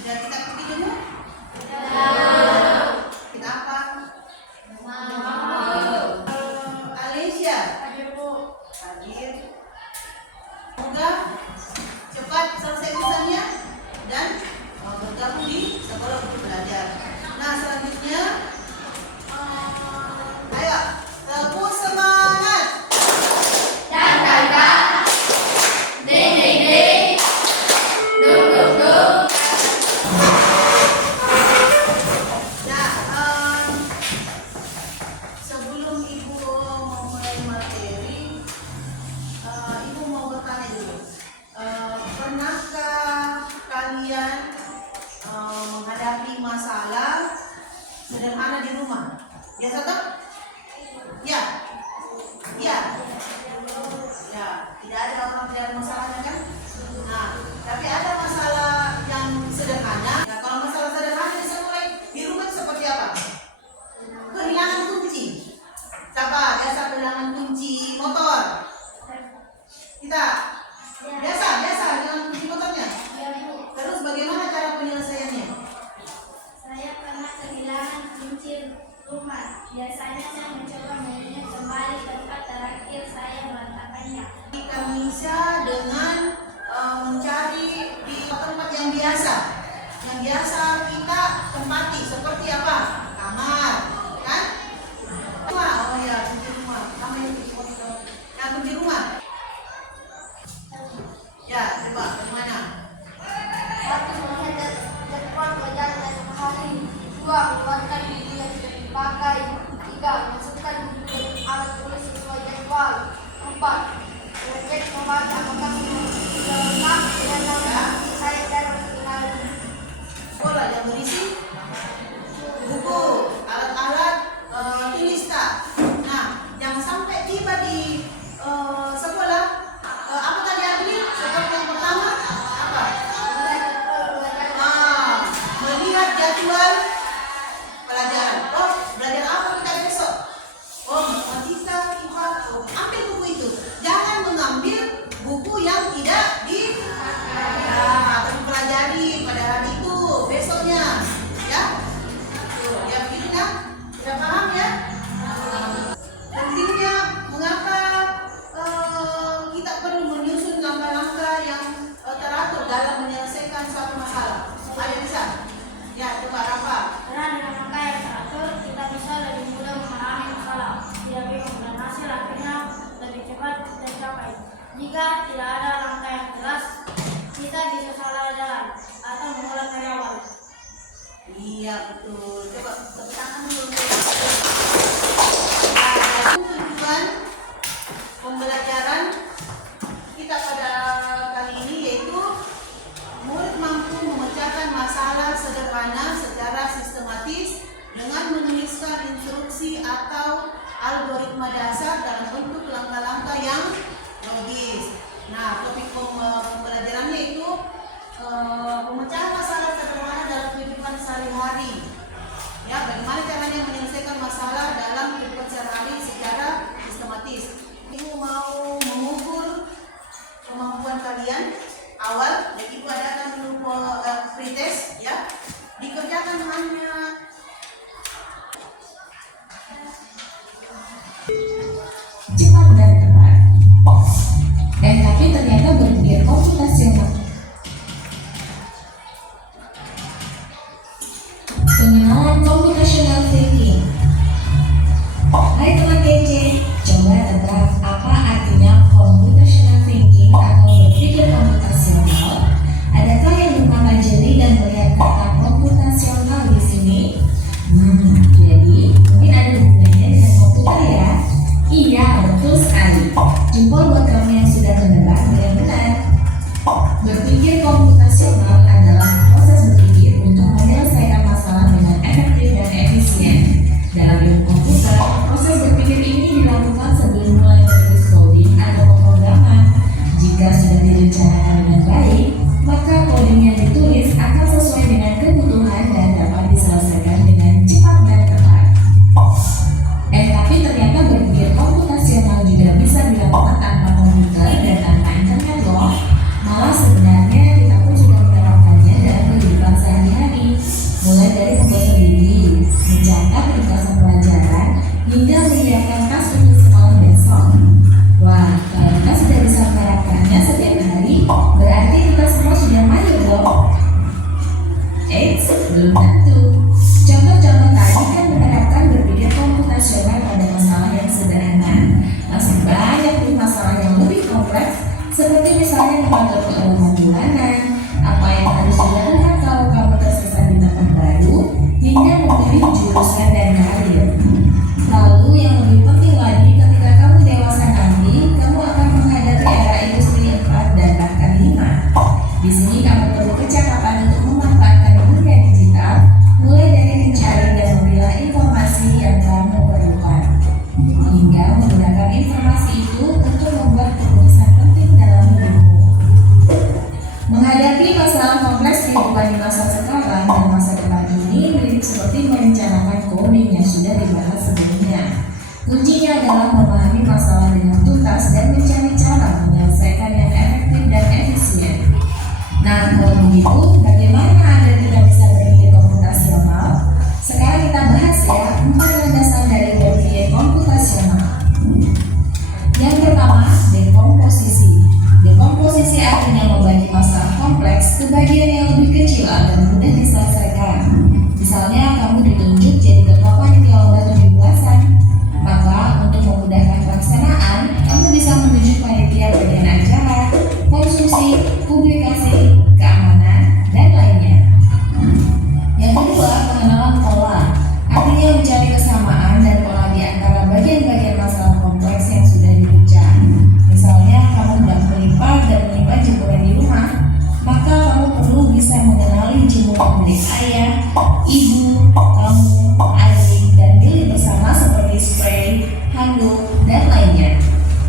Sudah kita pergi dulu? Kita apa? Alicia. Hadir. Semoga cepat selesai urusannya dan bergabung di sekolah untuk belajar. Nah, selanjutnya ayo tepuk semangat. Sebelum Ibu memulai materi, Ibu mau bertanya dulu. Pernahkah kalian menghadapi masalah sederhana di rumah? Biasa toh? Ya. Ya. Ya, tidak ada orang tidak ada masalahnya kan? Nah, tapi ada masalah yang sederhana. Nah, kalau masalah sederhana mulai di rumah itu seperti apa? Kehilangan kunci. Siapa biasa kehilangan kunci motor? Kita biasa kehilangan kunci motornya. Terus bagaimana cara penyelesaiannya? Saya pernah kehilangan kunci rumah. Biasanya saya mencoba mengingat kembali tempat terakhir saya meletakkannya. Kita bisa dengan mencari di tempat yang biasa kita tempati, seperti apa? Kamar, kan? Rumah, oh ya, kunci rumah. Kamu yang kunci motor. Nah, kunci rumah. Ya, coba bagaimana? Satu, melihat jadwal pelajaran esok hari. Dua, mengeluarkan buku yang sudah dipakai. Tiga, masukkan buku dan alat tulis sesuai jadwal. Empat, mengecek membaca apakah sudah lengkap dengan nama saya dan ketinggalan. Sekolah yang berisi buku, alat-alat tulis tak. Nah, yang sampai tiba di sekolah, apa tadi Abdi? Seperti yang pertama, apa? Melihat jadwal pelajaran. Oh, belajar apa kita besok? Oh, matematika, IPA. Oh, ambil buku itu. Jangan mengambil buku yang tidak dipelajari pada hari itu, besoknya, ya. Tuh, ya begitu kan? Sudah paham ya? Pentingnya mengapa kita perlu menyusun langkah-langkah yang teratur dalam menyelesaikan suatu masalah. Ayo bisa? Ya, coba Rafa. Karena dengan langkah yang teratur, kita bisa lebih mudah memahami masalah, tidak bingung, dan hasil akhirnya lebih cepat tercapai. Jika tidak ada langkah yang jelas, kita bisa salah jalan atau mengulang dari awal. Iya betul. Coba tepuk tangan dulu. Tujuan pembelajaran kita pada kali ini yaitu murid mampu memecahkan masalah sederhana secara sistematis dengan menuliskan instruksi atau algoritma dasar dalam bentuk langkah-langkah yang logis. Nah, topik pembelajarannya itu pemecahan masalah sederhana dalam kehidupan sehari-hari. Ya, bagaimana caranya menyelesaikan masalah dalam kehidupan sehari-hari secara sistematis. Ibu mau mengukur kemampuan kalian awal, jadi Ibu adakan dulu pretest, ya. Dikerjakan hanya cepat dan tepat. Dan tapi ternyata berpikir komputasional. Pengenalan computational thinking. Hai teman kece, coba tebak apa artinya computational thinking atau berpikir komputasional? Adakah yang bernama jeli dan melihat kata komputasional di sini? Jadi mungkin ada hubungannya dengan komputer ya? Iya, betul sekali. Jempol buat kamu yang sudah menebak dengan benar. Berpikir komputasional adalah proses berpikir untuk menyelesaikan masalah dengan efektif dan efisien. Dalam ilmu komputer, proses berpikir ini Belum tentu. Contoh-contoh tadi kan menerapkan berpikir komputasional pada masalah yang sederhana. Masih banyak nih masalah yang lebih kompleks, seperti misalnya mengatur keuangan bulanan, apa yang harus dilakukan kalau kamu tersesat di tempat baru, hingga memilih jurusan dan karir. Lalu yang lebih penting lagi, ketika kamu dewasa nanti, kamu akan menghadapi era industri 4 dan bahkan 5. Di sini kamu perlu kecakapan untuk memanfaatkan dunia digital, mulai dari mencari dan memilah informasi yang kamu perlukan, hingga menggunakan informasi itu untuk membuat keputusan penting dalam hidupmu. Menghadapi masalah kompleks kehidupan di masa sekarang dan masa depan ini mirip seperti merencanakan coding yang sudah dibahas sebelumnya. Kuncinya adalah memahami masalah dengan tuntas dan mencari cara menyelesaikan yang efektif dan efisien. Nah, kalau begitu, bagaimana Anda tidak bisa berpikir komputasional? Sekarang kita bahas ya 4 landasan dari berpikir komputasional. Yang pertama, dekomposisi. Dekomposisi artinya membagi masalah kompleks ke bagian yang lebih kecil agar mudah diselesaikan. Misalnya, kamu ditunjuk jadi ketua panitia lomba 17-an. Maka, untuk memudahkan pelaksanaan, kamu bisa menunjuk panitia bagian acara, konsumsi, publikasi, keamanan, dan lainnya. Yang kedua, pengenalan pola. Artinya mencari kesamaan dan pola di antara bagian-bagian masalah kompleks yang sudah diruncang. Misalnya, kamu hendak melipat dan menyimpan jemuran di rumah, maka kamu perlu bisa mengenali jemuran milik ayah, ibu, kamu, adik, dan milik bersama seperti spray, handuk, dan lainnya.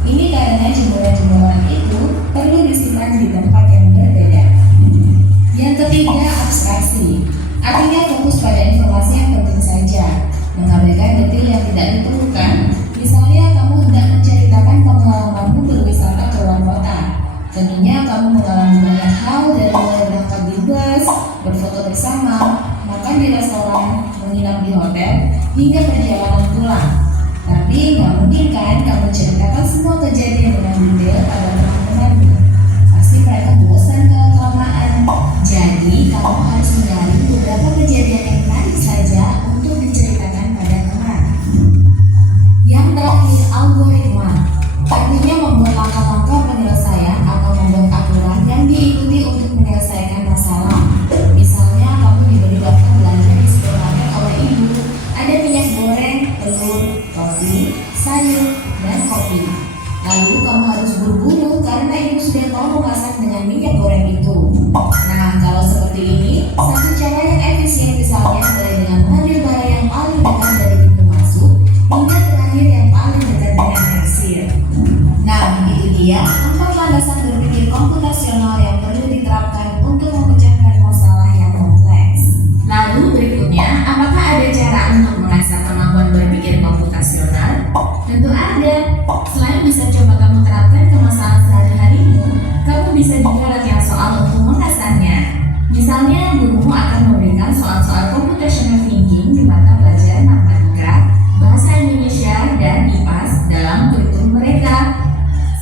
Ini karena jemuran-jemuran itu perlu disimpan di tempat yang berbeda. Yang ketiga, abstraksi. Artinya fokus pada informasi yang penting saja, mengabaikan detail yang tidak diperlukan. Misalnya, kamu hendak menceritakan pengalamanmu berwisata ke luar kota. Tentunya kamu mengalami banyak hal dari mulai berangkat di bus, berfoto bersama, makan di restoran, menginap di hotel, hingga perjalanan pulang. Tapi nggak mungkin kan kamu ceritakan semua kejadian dengan detail pada teman-temanmu. Pasti mereka bosan kelamaan. Jadi kamu harus mencari beberapa kejadian yang menarik saja untuk diceritakan pada teman. Yang terakhir, algoritma. Artinya membuat langkah-langkah penyelesaian atau membuat aturan yang diikuti untuk menyelesaikan masalah. Misalnya kamu diberi daftar belanja di supermarket oleh ibu. Ada minyak goreng, telur, roti, sayur, dan kopi. Lalu kamu harus buru-buru karena ibu sudah mau memasak dengan minyak goreng itu. Nah, kalau seperti ini, satu cara yang efisien misalnya adalah dengan mengambil barang yang paling dekat dari pintu masuk hingga terakhir yang paling dekat dengan kasir. Nah, itu dia 4 landasan berpikir komputasional yang perlu diterapkan untuk memecahkan masalah yang kompleks. Lalu berikutnya, apakah ada cara untuk mengasah kemampuan berpikir komputasional? Tentu ada. Selain bisa coba kamu terapkan ke masalah sehari-harimu, kamu bisa juga latihan soal untuk mengasahnya. Misalnya, gurumu akan memberikan soal-soal computational thinking di mata pelajaran matematika, bahasa Indonesia, dan IPAS dalam kurikulum mereka.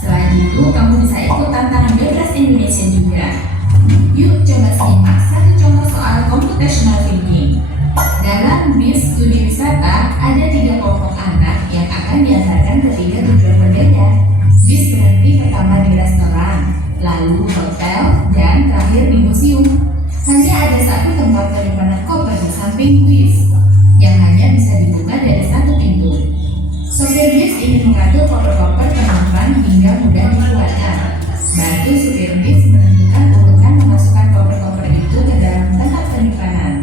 Selain itu, kamu bisa ikut tantangan bebas Indonesia juga. Yuk coba simak satu contoh soal computational thinking. Dalam bis studi wisata, ada 3 kelompok anak yang akan diantarkan ke 3 tujuan berbeda. Bis berhenti pertama di restoran, lalu hotel, dan terakhir di museum. Hanya ada satu tempat penyimpanan koper di samping bis, yang hanya bisa dibuka dari satu pintu. Sopir bis ingin mengatur koper-koper penumpang hingga mudah dikeluarkan. Bantu supir bis menentukan urutan memasukkan koper-koper itu ke dalam tempat penyimpanan.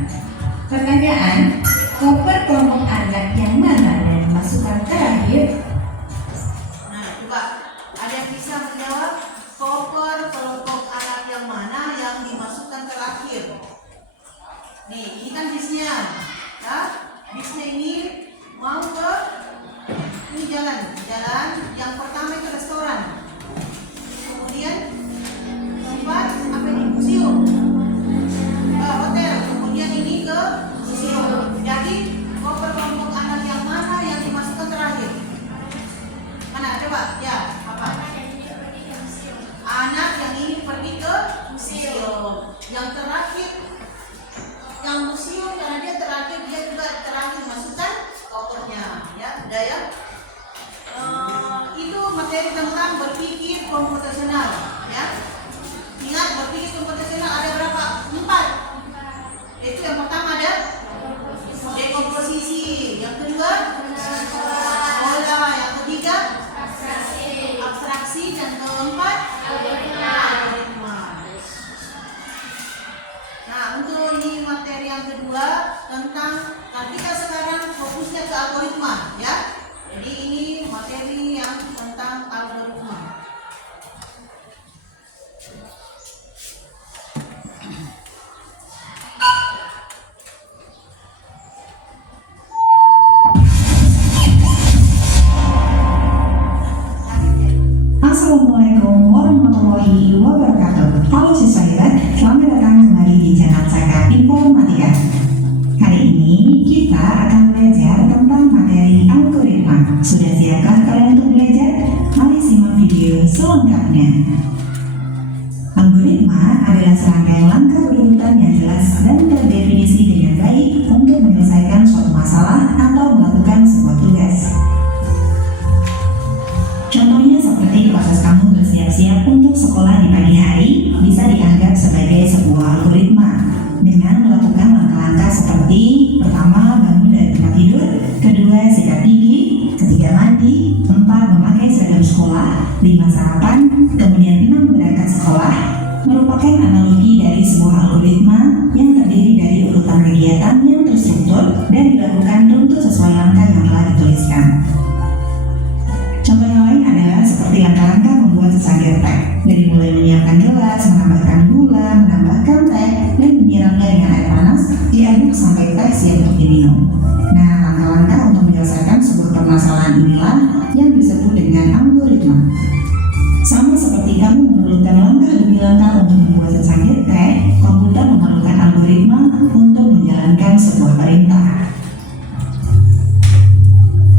Pertanyaan, koper kelompok anak yang mana dan masukkan terakhir? Nah, coba ada yang bisa menjawab koper kelompok anak yang mana yang dimasukkan terakhir? Nih, ini kan bisnya, ya? Bisnya ini mau ke ini jalan yang pertama itu restoran, kemudian tempat apa ini museum, hotel, kemudian ini ke museum. Jadi koper kelompok anak yang mana yang dimasukkan terakhir? Mana coba ya apa? Anak yang ini pergi ke museum. Yang terakhir yang museum tentang berpikir komputasional, ya. Ingat berpikir komputasional ada berapa? 4. Itu yang pertama ada dekomposisi, yang kedua pola, yang ketiga abstraksi, dan keempat algoritma. Nah, untuk ini materi yang kedua tentang, kita sekarang fokusnya ke algoritma, ya. Jadi ini materi yang tentang algoritma. Assalamualaikum warahmatullahi wabarakatuh. Halo siswa hebat, selamat datang kembali di channel Cakap Informatika. Hari ini kita akan belajar tentang materi algoritma. Sudah siapkah kalian untuk belajar? Mari simak video selengkapnya. Algoritma adalah serangkaian langkah berurutan yang jelas dan terdefinisi dengan baik untuk menyelesaikan suatu masalah atau melakukan sebuah tugas. Contohnya seperti proses kamu bersiap-siap untuk sekolah di pagi hari bisa dianggap sebagai sebuah algoritma dengan melakukan langkah-langkah seperti pertama bangun dari tempat tidur, kedua sikat gigi, ketiga mandi, 4 memakai seragam sekolah, 5 sarapan, kemudian 6 berangkat sekolah, merupakan analogi dari sebuah algoritma yang terdiri dari urutan kegiatan yang terstruktur dan dilakukan runtut sesuai langkah yang telah dituliskan. Contoh yang lain adalah seperti langkah-langkah membuat secangkir teh, dari mulai menyiapkan gelas, menambahkan gula, menambahkan teh, dan menyiramnya dengan air panas, diaduk sampai teh siap untuk diminum. Nah, langkah-langkah untuk menyelesaikan sebuah permasalahan inilah yang disebut dengan algoritma. Sama seperti kamu memerlukan langkah demi langkah untuk membuat secangkir teh, komputer memerlukan algoritma untuk menjalankan sebuah perintah.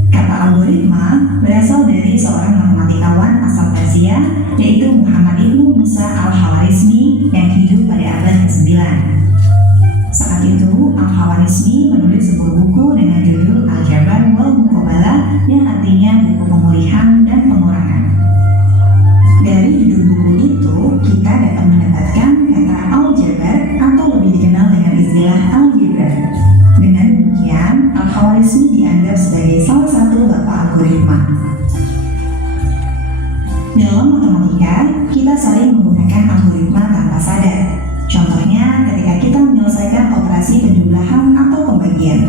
Kata algoritma berasal dari seorang matematikawan asal Persia, yaitu Muhammad Ibnu Musa al-Khawarizmi yang hidup pada abad ke-9. Saat itu, al-Khawarizmi menulis sebuah buku dengan judul Al-Jabar wal Muqabalah, yang artinya buku pemulihan dan pengurangan. Dari judul buku itu, kita dapat mendapatkan kata aljabar atau lebih dikenal dengan istilah algebra. Dengan demikian, al-Khawarizmi dianggap sebagai salah satu bapak algoritma. Dalam matematika, kita sering menggunakan algoritma tanpa sadar. Contohnya, ketika kita menyelesaikan operasi penjumlahan atau pembagian,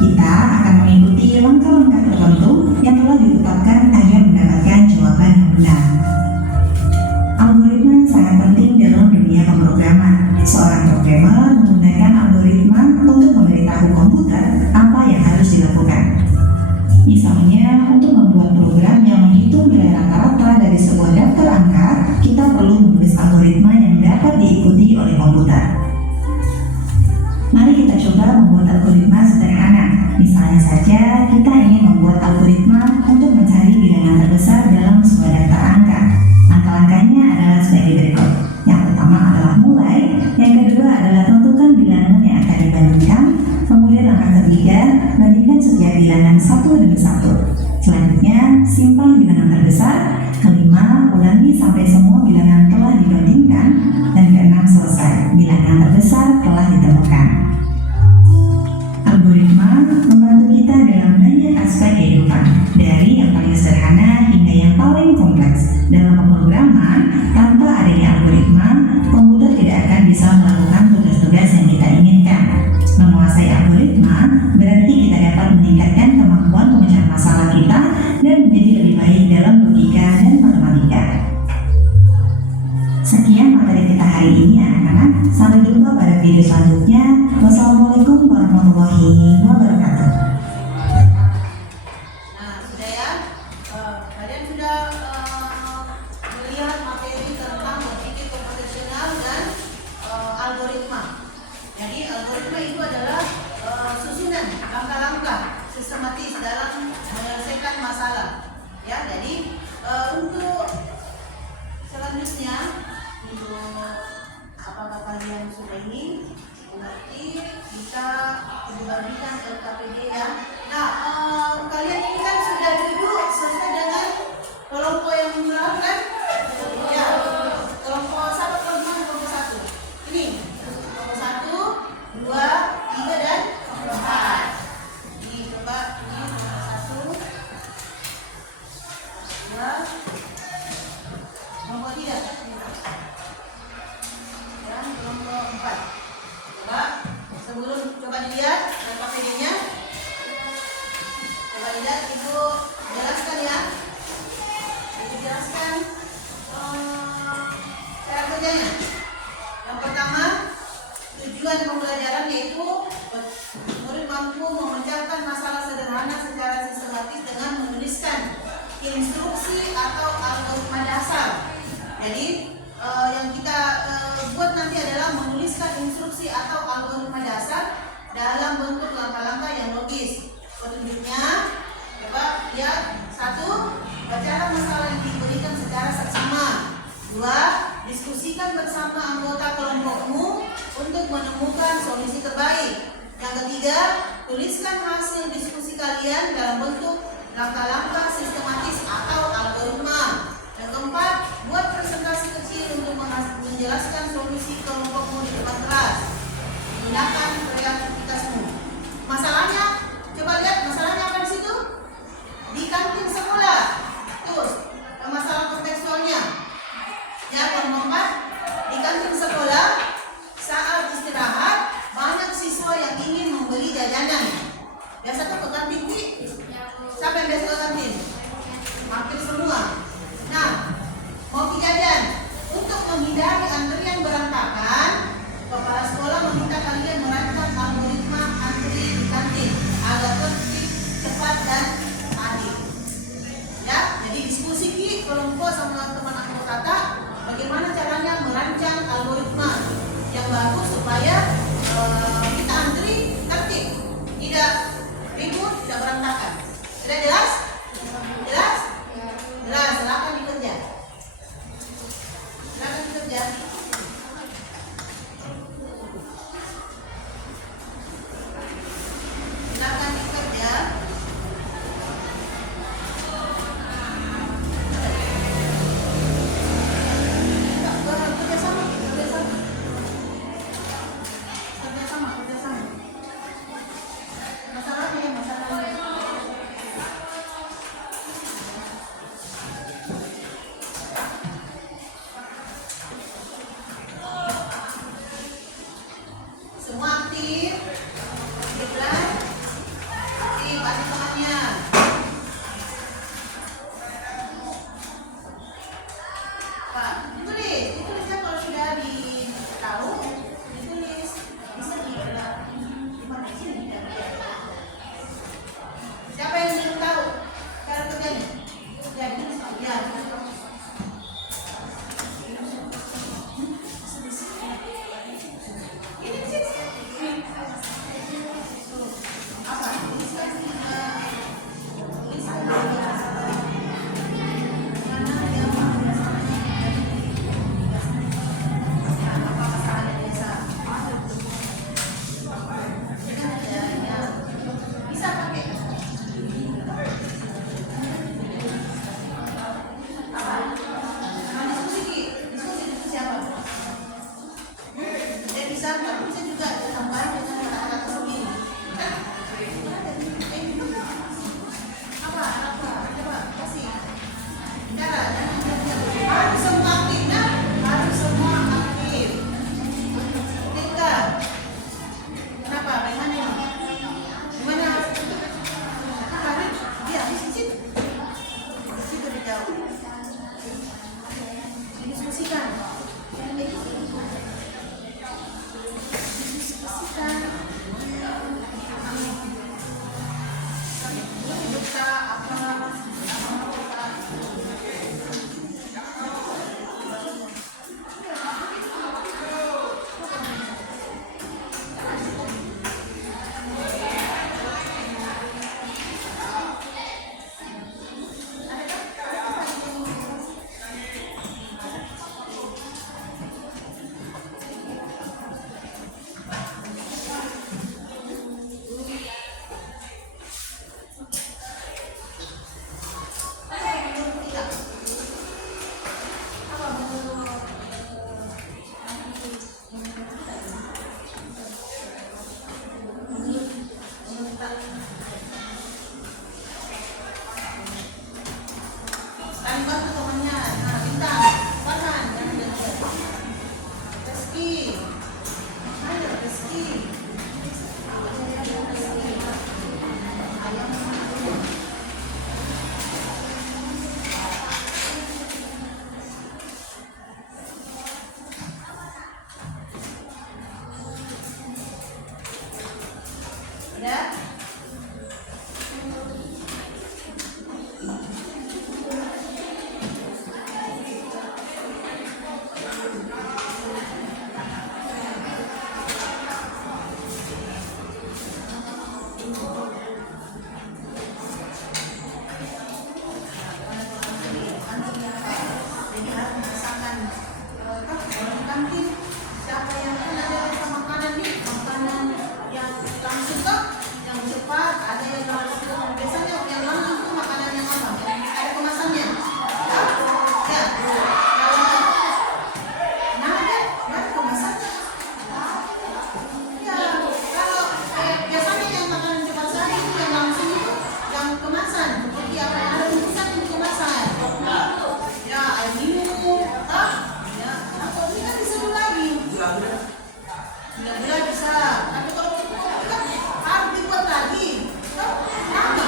kita akan mengikuti langkah-langkah tertentu yang telah ditetapkan agar mendapatkan jawaban yang benar. Algoritma sangat penting dalam dunia pemrograman. Seorang programmer menggunakan algoritma untuk memberitahu komputer apa yang harus dilakukan. Misalnya, untuk membuat program yang menghitung nilai rata-rata dari sebuah daftar angka, kita perlu menulis algoritma yang dapat diikuti oleh komputer. Mari kita coba membuat algoritma sederhana. Misalnya saja, kita ingin membuat algoritma untuk mencari bilangan terbesar dalam sebuah daftar angka. Langkah-langkahnya adalah sebagai berikut. Yang pertama adalah mulai, yang kedua adalah tentukan bilangan yang akan dibandingkan, kemudian langkah ketiga, bandingkan setiap bilangan satu demi satu. Selanjutnya, simpan bilangan terbesar, kelima, ulangi sampai semua bilangan telah dibandingkan, dan keenam selesai, bilangan terbesar telah ditemukan. Algoritma membantu kita dalam banyak aspek kehidupan, dari yang paling sederhana hingga yang paling kompleks. Dalam pemrograman, tanpa adanya algoritma, komputer tidak akan bisa melakukan tugas-tugas yang kita inginkan. Menguasai algoritma berarti kita dapat meningkatkan kemampuan pemecahan masalah kita dan menjadi lebih baik dalam logika dan matematika. Sekian materi kita hari ini anak-anak. Sampai jumpa pada video selanjutnya. Wassalamualaikum warahmatullahi wabarakatuh. Nah, sudah ya. Kalian sudah melihat materi tentang berpikir komputasional dan algoritma. Jadi algoritma itu adalah susunan langkah-langkah sistematis dalam menyelesaikan masalah. Ya, jadi untuk selanjutnya, untuk apakah kalian sudah ini mengerti, bisa dibagikan LKPD ya. Nah, kalian ini kan sudah duduk sesuai dengan kelompok yang berapa? paham kan? Ya. Kelompok satu, kelompok satu. Ini kelompok 1, 2, 3 dan 4. Ini coba ini kelompok 1, 2, kelompok 3 dan kelompok 4. Coba sebelum coba dilihat KPD-nya. Coba lihat, Ibu jelaskan ya. Ibu jelaskan cara kerjanya. Yang pertama, tujuan pembelajaran yaitu murid mampu memecahkan masalah sederhana secara sistematis dengan menuliskan instruksi atau algoritma dasar. Jadi yang kita buat nanti adalah menuliskan instruksi atau algoritma dasar dalam bentuk langkah-langkah yang logis. Petunjuknya, coba lihat. 1. Bacalah masalah yang diberikan secara seksama. 2. Diskusikan bersama anggota kelompokmu untuk menemukan solusi terbaik. Yang ketiga, tuliskan hasil diskusi kalian dalam bentuk langkah-langkah sistematis atau algoritma. Yang keempat, buat presentasi kecil untuk menjelaskan solusi kelompokmu di depan kelas. Gunakan kreativitasmu. Masalahnya, coba lihat masalahnya apa di situ? Di kantin sekolah. Terus, masalah kontekstualnya. Ya, kelompok 4, di kantin sekolah saat istirahat banyak siswa yang ingin membeli jajanan. Biasa tuh ke kantin, Ki? Siapa yang biasa ke kantin? Hampir semua. Nah, mau pergi jajan. Untuk menghindari antrian berantakan, kepala sekolah meminta kalian merancang algoritma antri di kantin agar tertib, cepat dan adil. Ya, jadi diskusi Ki kelompok sama teman aku kata bagaimana caranya merancang algoritma yang bagus supaya kita antri tertib, tidak ribut, tidak berantakan. Sudah jelas? Jelas? Jelas, silakan dikerja. Silakan dikerja. Jadi harus memasakkan orang kantin siapa yang kan ada makanan nih, makanan yang langsung kok, yang cepat, ada yang langsung. Biasanya yang langsung itu makanan yang apa? Yang ada kemasannya. Ya, nah ada kemasannya. Ya, kalau biasanya yang makanan cepat saja itu yang langsung itu yang kemasan. Seperti apa yang ada tulisan itu kemasan. Ya, air minum, ya, apa ini kan disuruh lagi. Gula-gula bisa, tapi kalau kita harus dibuat lagi. Lama.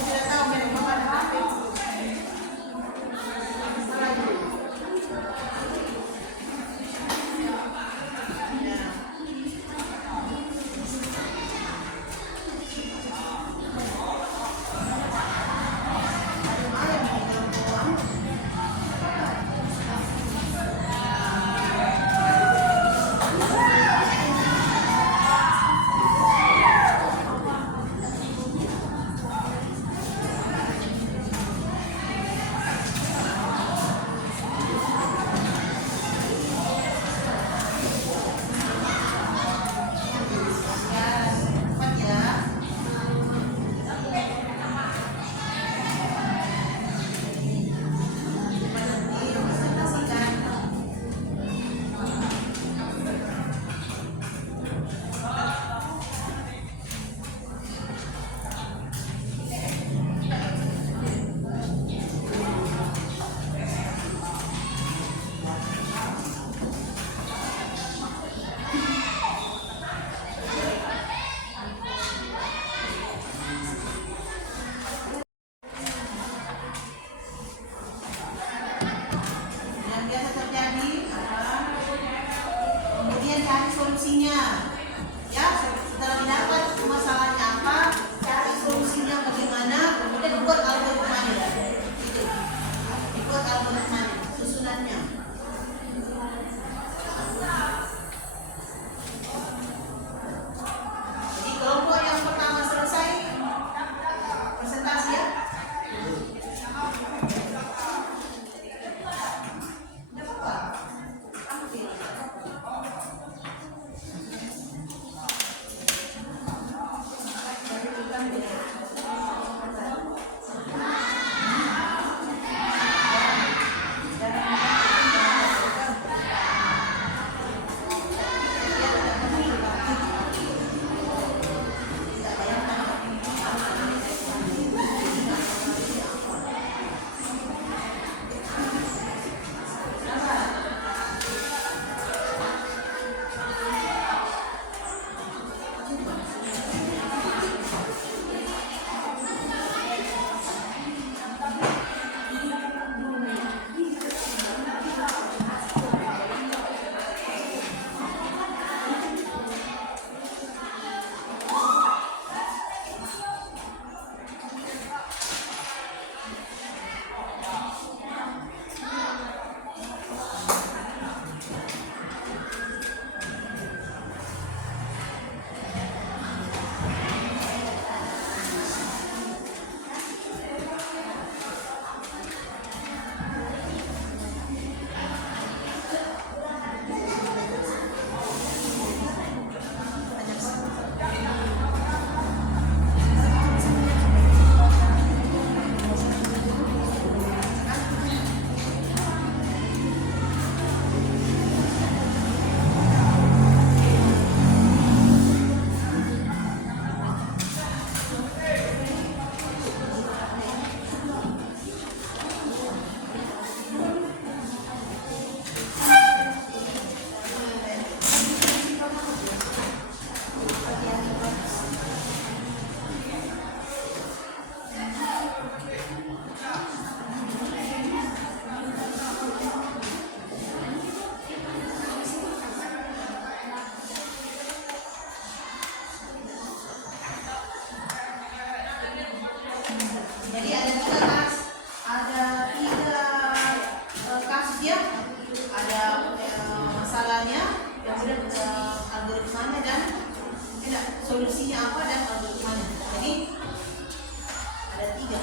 Tidak tahu merek bapak ada apa. Yang biasa terjadi adalah kemudian cari solusinya. Ya, setelah didapat masalahnya apa, cari solusinya bagaimana, kemudian buat algoritmanya. Itu. Dibuat algoritmanya, susunannya. Jadi kelompok yang pertama selesai presentasi ya. Tidak apa-apa. Ambil. ada masalahnya, kemudian algoritmanya dan solusinya apa dan algoritmanya. Jadi ada 3.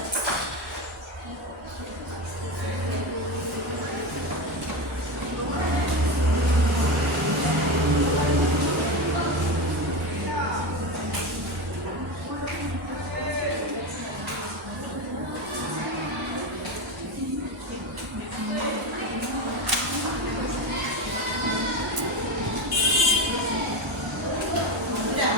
Sudah.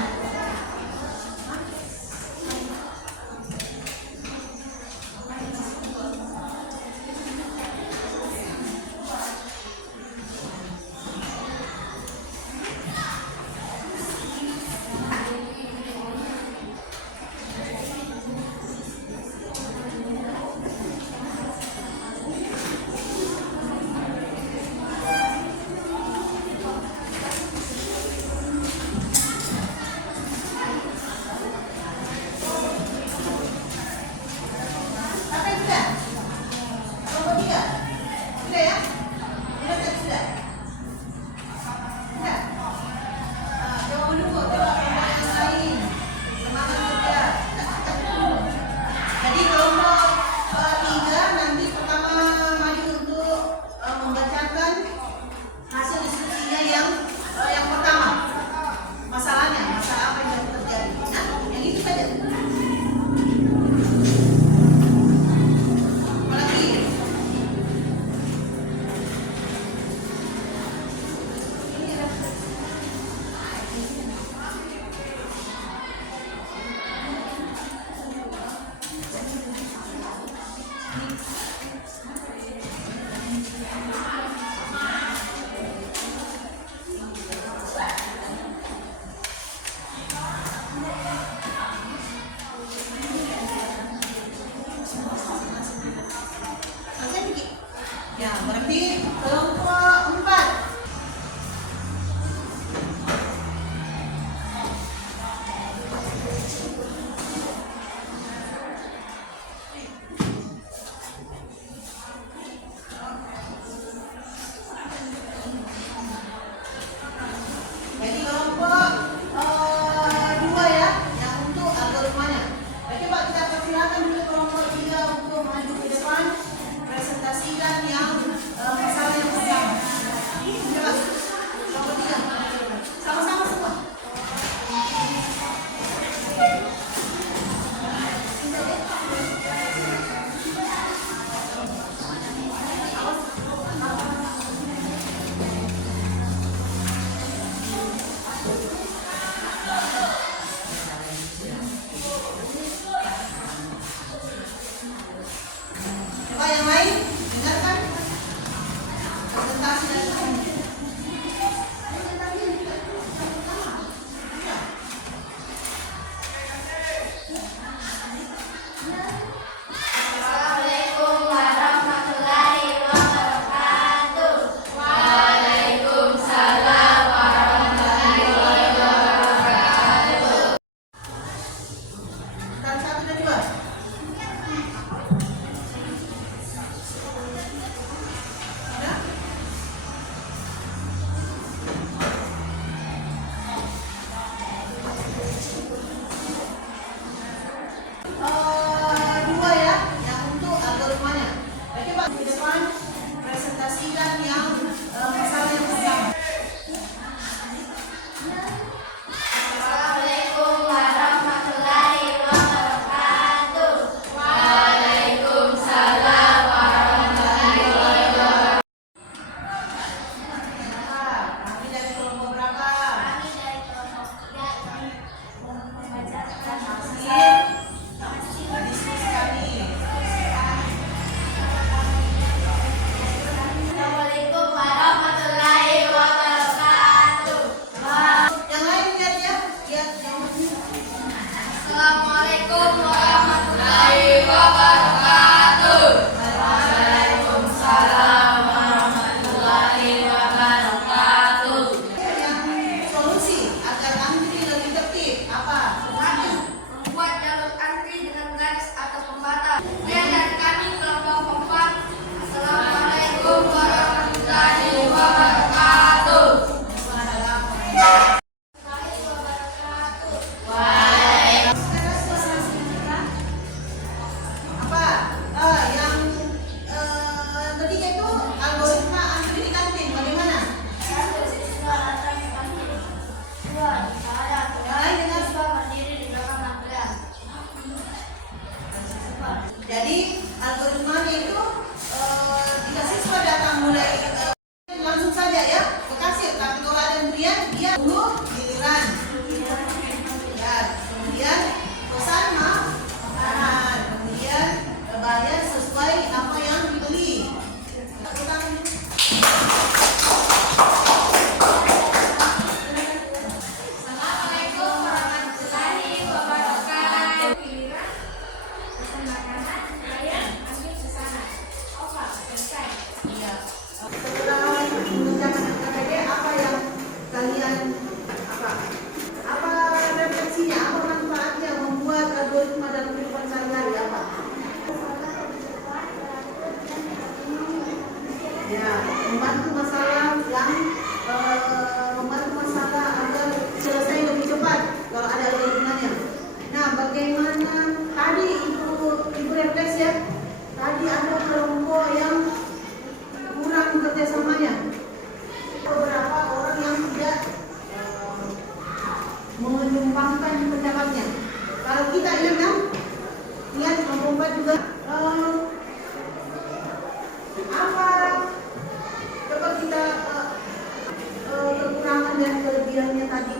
kelebihannya tadi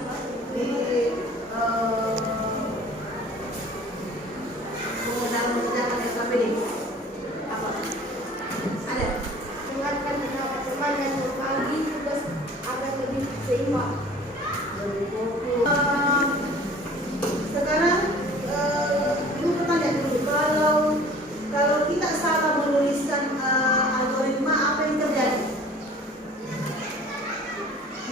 di dalam SKPD? Apa? Ada? Dengarkan pendapat teman dan berbagi tugas agar lebih seimbang. Sekarang ini pertanyaan dulu. Kalau kita salah menuliskan algoritma, apa yang terjadi?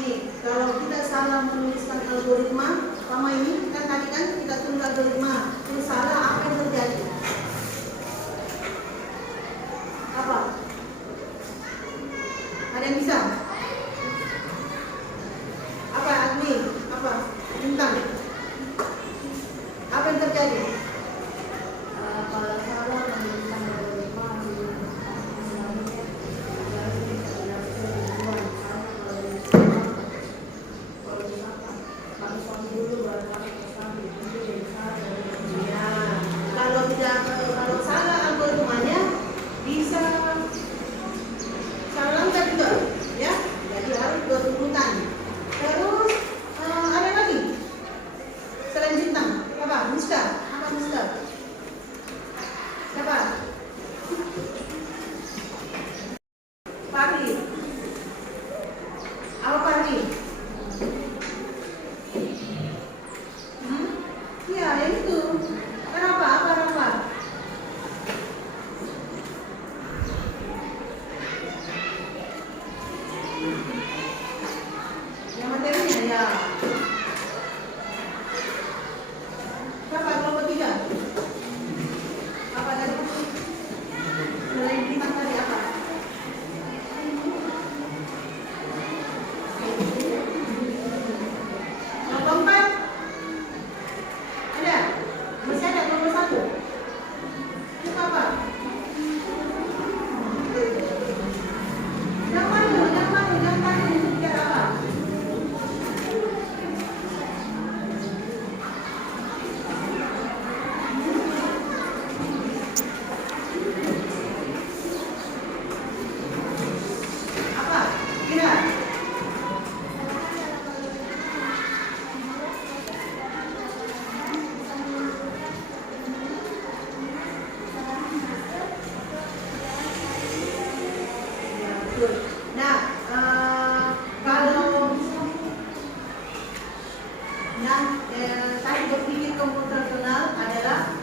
Nih, kalau kita salah menuliskan algoritma, sama ini kan tadi kan kita tulis algoritma, terus salah, apa yang terjadi? Apa? Ada yang bisa? Apa Agni? Apa? Bintang? Apa yang terjadi? Kalau salah menuliskan algoritma Kalau salah algoritmanya bisa salah lengkap juga, ya. Jadi harus berurutan. Terus ada lagi selain bintang, apa? Muska, apa muska? Siapa? Parli. Apa Parli? Ya, yang itu. Kenapa? Apa? Yang materinya ya. Siapa kelompok 3? Apa tadi? Selain bintang tadi apa? Kelompok 4? Ada? Masih ada kelompok 1? Itu apa? Yang mana? Biar apa? Apa? Kira? Ya, betul. Nah, kalau yang tadi berpikir komputasional adalah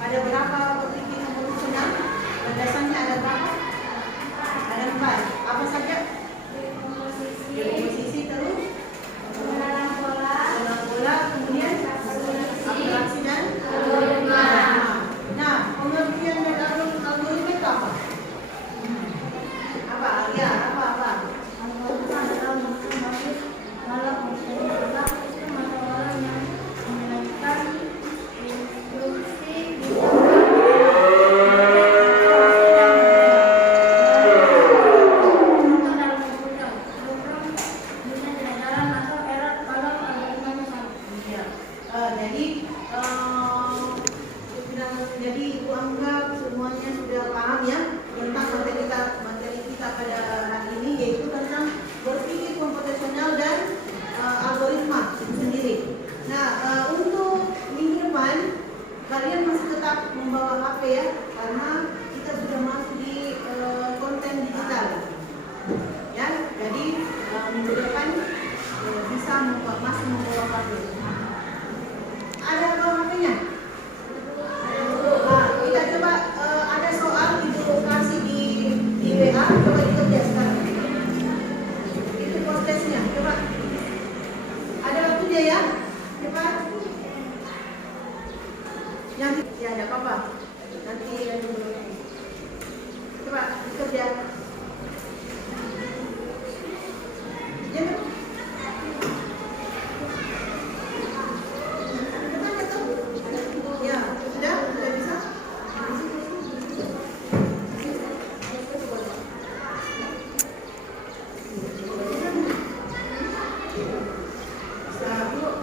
ada berapa berpikir komputasional? Landasannya ada berapa? Ada 4. Apa saja? Komposisi terus mengenal pola, bola, kemudian abstraksi dan algoritma. Nah, pengertian dan algoritma itu apa? Apa? Ya, apa? Algoritma adalah matematik dalam menceritakan masalah yang menyelesaikan instruksi dalam komputer. Program bisa jalan atau error kalau algoritmanya salah. Iya. Jadi Ibu anggap semuanya sudah paham ya tentang materi kita pada hari ini, yaitu tentang berpikir komputasional dan algoritma itu sendiri. Nah, untuk minggu depan kalian masih tetap membawa HP ya, karena kita sudah masuk di konten digital. Ya, jadi minggu depan bisa masih membawa HP. Ada bawa HP-nya? Nah, kita coba ada soal Ibu kasih di WA, coba dikerja sekarang. Itu prosesnya, coba. Ada waktunya ya? Cepat. Yang ya ada apa-apa. Nanti coba dikerja. Ya, ya, sudah bisa? Bisa, Bu.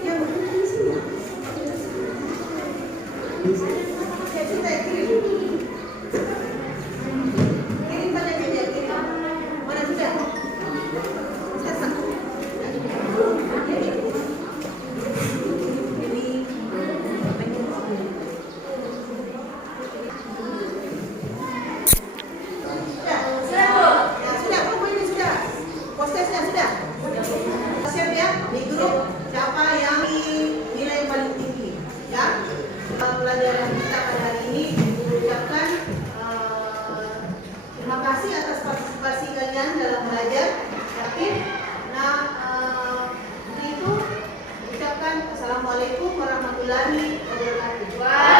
Ya, Bu, di sini. belajar, yakin? Nah, begitu ucapkan assalamualaikum warahmatullahi wabarakatuh.